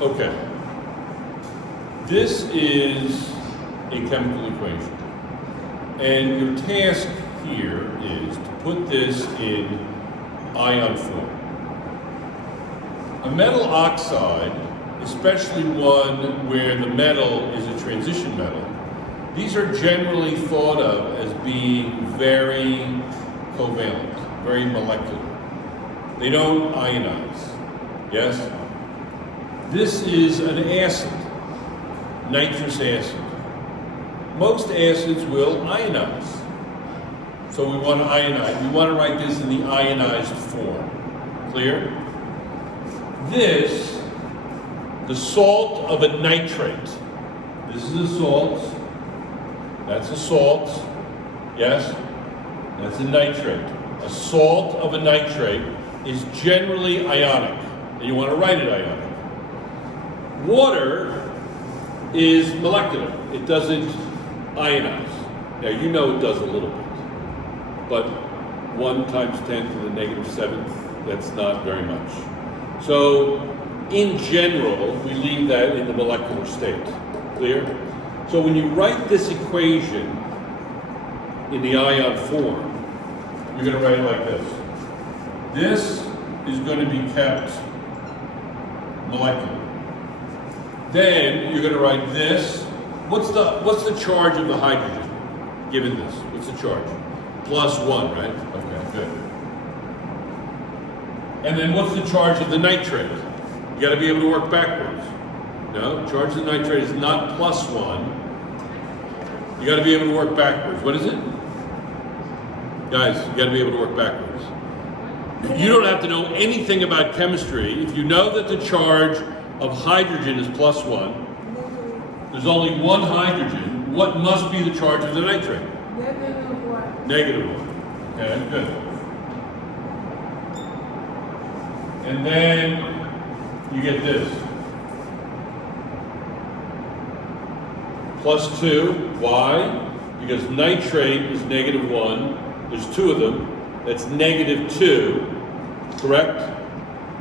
Okay. This is a chemical equation. And your task here is to put this in ion form. A metal oxide, especially one where the metal is a transition metal, these are generally thought of as being very covalent, very molecular. They don't ionize, yes? This is an acid, nitrous acid. Most acids will ionize. So we want to ionize. We want to write this in the ionized form. Clear? This, the salt of a nitrate. This is a salt. That's a salt. Yes? That's a nitrate. A salt of a nitrate is generally ionic. And you want to write it ionic. Water is molecular. It doesn't ionize. Now you know it does a little bit. But 1 times 10 to the negative 7th, that's not very much. So in general, we leave that in the molecular state. Clear? So when you write this equation in the ion form, you're going to write it like this. This is going to be kept molecular. Then you're going to write this. What's the charge of the hydrogen given this? What's the charge? +1, right? Okay, good. And then what's the charge of the nitrate? You got to be able to work backwards. No, charge of the nitrate is not +1. You got to be able to work backwards. What is it? Guys, you got to be able to work backwards. You don't have to know anything about chemistry. If you know that the charge of hydrogen is +1, there's only one hydrogen. What must be the charge of the nitrate? -1. Okay, good. And then you get this. +2. Why? Because nitrate is -1. There's 2 of them. That's -2. Correct?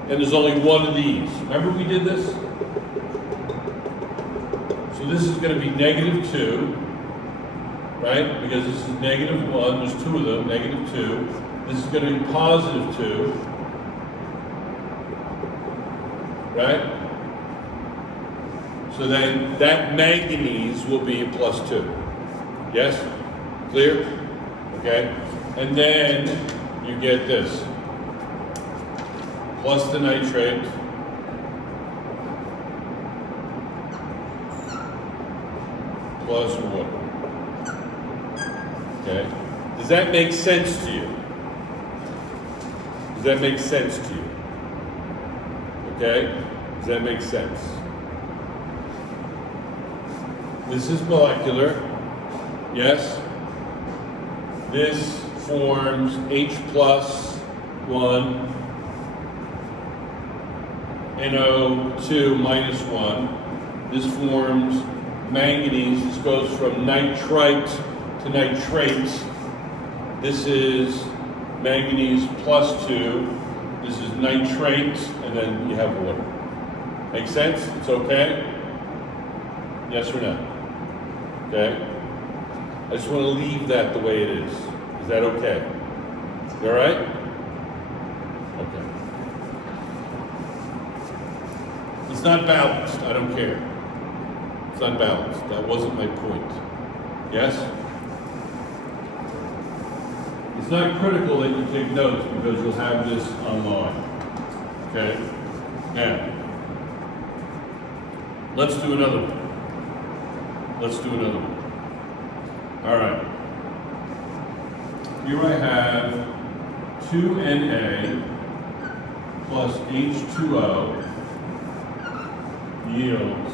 And there's only one of these. Remember we did this? So this is going to be -2. Right? Because this is -1, there's 2 of them, -2. This is going to be +2. Right? So then that manganese will be a +2. Yes? Clear? Okay? And then you get this. Plus the nitrate. Plus water. Okay? Does that make sense to you? Does that make sense to you? Okay? Does that make sense? This is molecular. Yes? This forms H+1 NO2 -1. This forms manganese. This goes from nitrite to nitrate. This is manganese +2. This is nitrate, and then you have water. Make sense? It's okay? Yes or no? Okay? I just want to leave that the way it is. Is that okay? You all right? Okay. It's not balanced. I don't care. It's not balanced. That wasn't my point. Yes? It's not critical that you take notes because you'll have this online. Okay? Now, let's do another one. Let's do another one. All right. Here I have 2Na plus H2O yields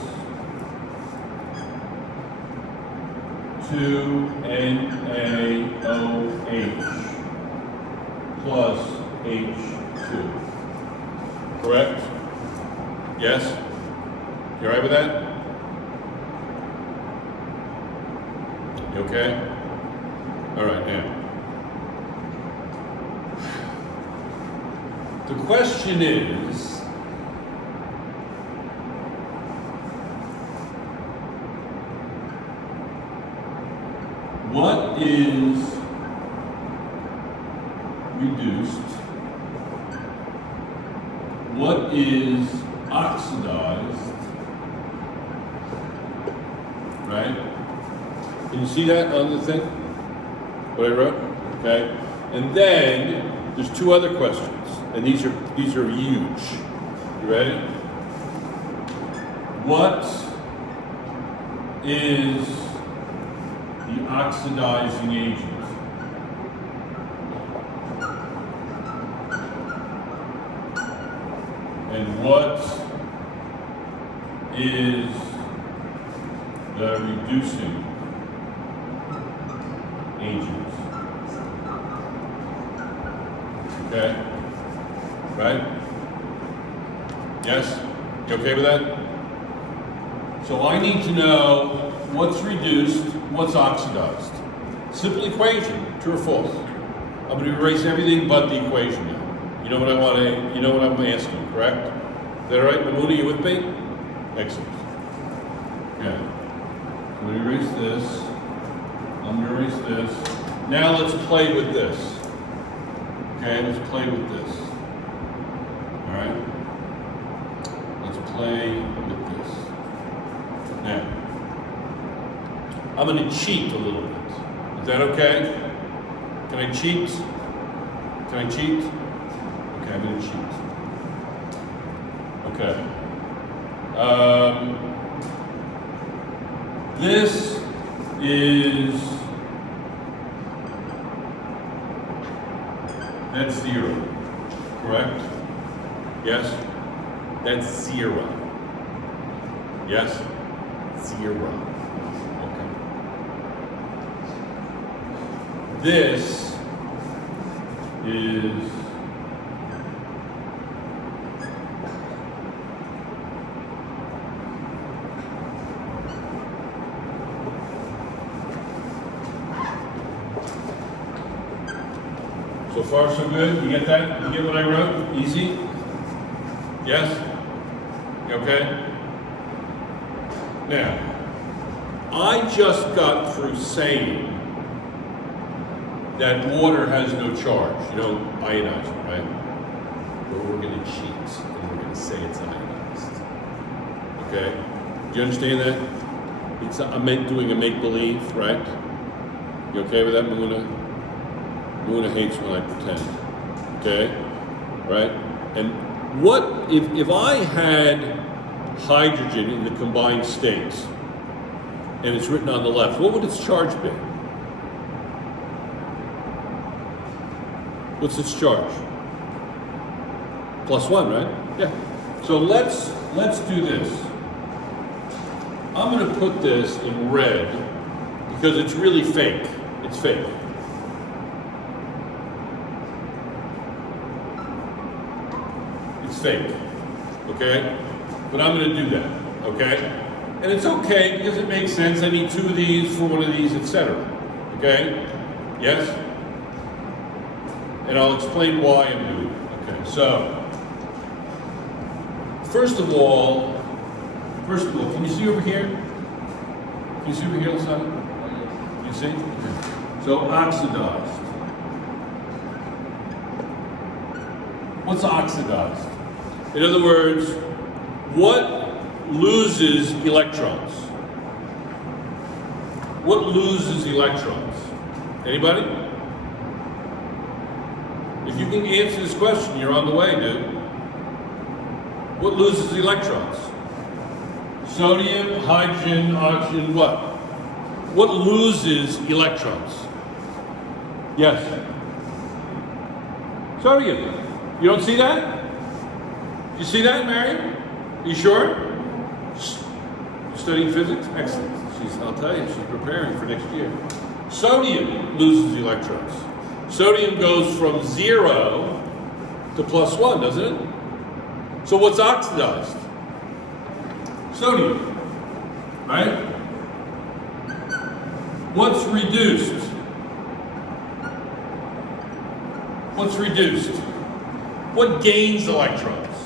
2NaOH plus H2. Correct? Yes? You all right with that? You okay? All right, now. The question is, What is reduced? What is oxidized? Right? Can you see that on the thing? What I wrote? Okay. And then there's two other questions, and these are huge. You ready? What is the oxidizing agent? And what is the reducing agent? Okay? Right? Yes? You okay with that? So I need to know what's reduced, what's oxidized. Simple equation, true or false. I'm going to erase everything but the equation now. You know what I want to, you know what I'm asking, correct? Is that all right? Mamuna, you with me? Excellent. Okay. I'm going to erase this. I'm going to erase this. Now let's play with this. Okay, let's play with this. All right? Let's play with this. Now, I'm going to cheat a little bit. Is that okay? Can I cheat? Can I cheat? Okay, I'm going to cheat. Okay. This is, that's 0, correct? Yes? That's 0. Yes? 0. Okay. This is so far so good. You get that? You get what I wrote? Easy? Yes? You okay? Now, I just got through saying that water has no charge. You don't ionize it, right? But we're going to cheat and we're going to say it's ionized. Okay? Do you understand that? I'm doing a make-believe, right? You okay with that, Mamuna? Mamuna hates when I pretend. Okay? Right? And what if I had hydrogen in the combined states and it's written on the left, what would its charge be? What's its charge? +1, right? Yeah. So let's do this. I'm going to put this in red because it's really fake. It's fake. It's fake. Okay? But I'm going to do that. Okay? And it's okay because it makes sense. I need 2 of these for 1 of these, etc. Okay? Yes? And I'll explain why I'm doing it. Okay, so first of all, can you see over here? Can you see over here, Lasana? Can you see? Okay. So oxidized. What's oxidized? In other words, what loses electrons? What loses electrons? Anybody? If you can answer this question, you're on the way, dude. What loses electrons? Sodium, hydrogen, oxygen, what? What loses electrons? Yes? Sodium. You don't see that? You see that, Mary? You sure? Studying physics? Excellent. I'll tell you, she's preparing for next year. Sodium loses electrons. Sodium goes from 0 to +1, doesn't it? So what's oxidized? Sodium, right? What's reduced? What's reduced? What gains electrons?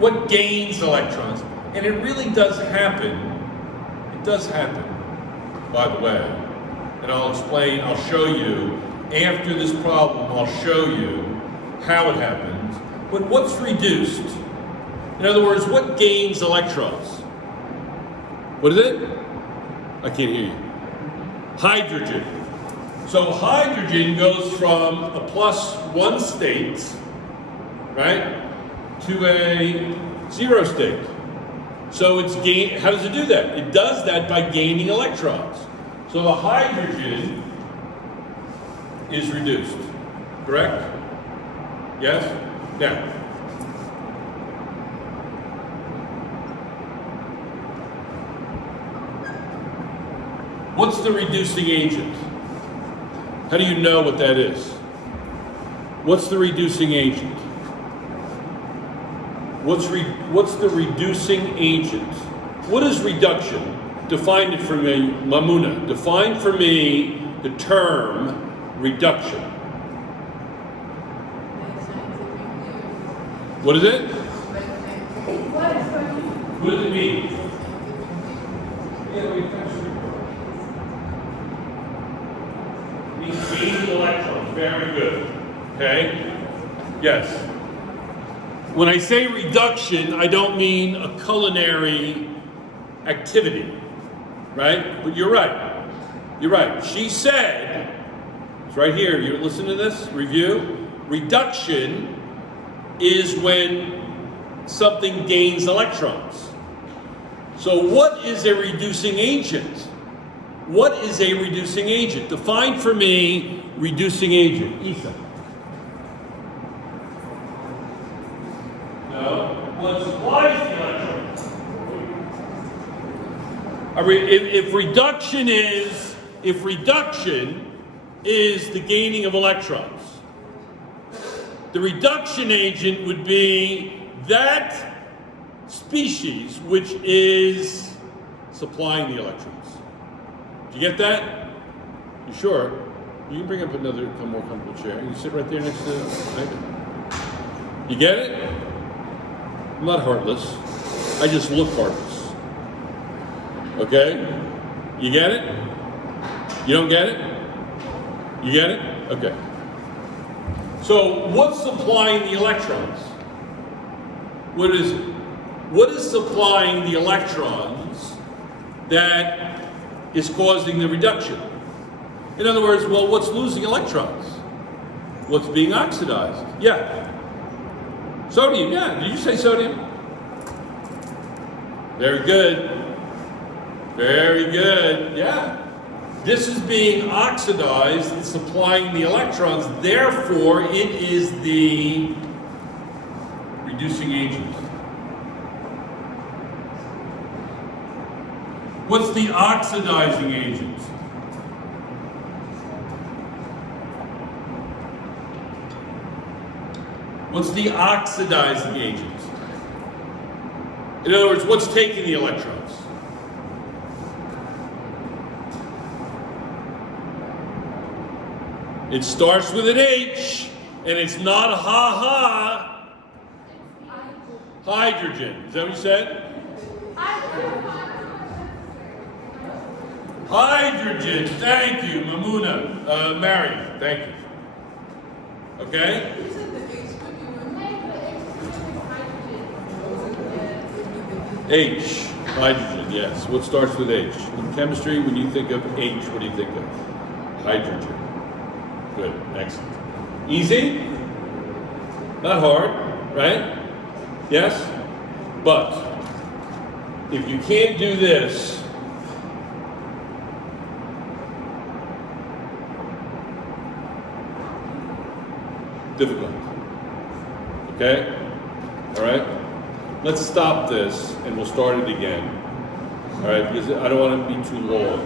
What gains electrons? And it really does happen. It does happen by the way. And I'll show you, after this problem, I'll show you how it happens. But what's reduced? In other words, what gains electrons? What is it? I can't hear you. Hydrogen. So hydrogen goes from a +1 state, right, to a 0 state. So how does it do that? It does that by gaining electrons. So the hydrogen is reduced, correct? Yes? Now, what's the reducing agent? How do you know what that is? What's the reducing agent? What's the reducing agent? What is reduction? Define it for me, Mamuna. Define for me the term reduction. What is it? What does it mean? These gaining electrons, very good. Okay? Yes. When I say reduction, I don't mean a culinary activity, right? But you're right. You're right. She said, it's right here, you listen to this, review. Reduction is when something gains electrons. So what is a reducing agent? What is a reducing agent? Define for me reducing agent. Isa. No. What supplies the electrons? If reduction is the gaining of electrons, the reduction agent would be that species which is supplying the electrons. Do you get that? You sure? You can bring up another more comfortable chair. You can sit right there next to it. You get it? I'm not heartless. I just look heartless. Okay? You get it? You don't get it? You get it? Okay. So what's supplying the electrons? What is it? What is supplying the electrons that is causing the reduction? In other words, well, what's losing electrons? What's being oxidized? Yeah. Sodium, yeah. Did you say sodium? Very good. Very good. Yeah. This is being oxidized and supplying the electrons. Therefore, it is the reducing agent. What's the oxidizing agent? What's the oxidizing agent? In other words, what's taking the electrons? It starts with an H, and it's not a ha-ha. Hydrogen. Is that what you said? Hydrogen. Thank you, Mamuna. Mary, thank you. Okay? H. Hydrogen, yes. What starts with H? In chemistry, when you think of H, what do you think of? Hydrogen. Good, excellent. Easy? Not hard, right? Yes? But if you can't do this, difficult. Okay? All right? Let's stop this and we'll start it again. All right? Because I don't want it to be too long.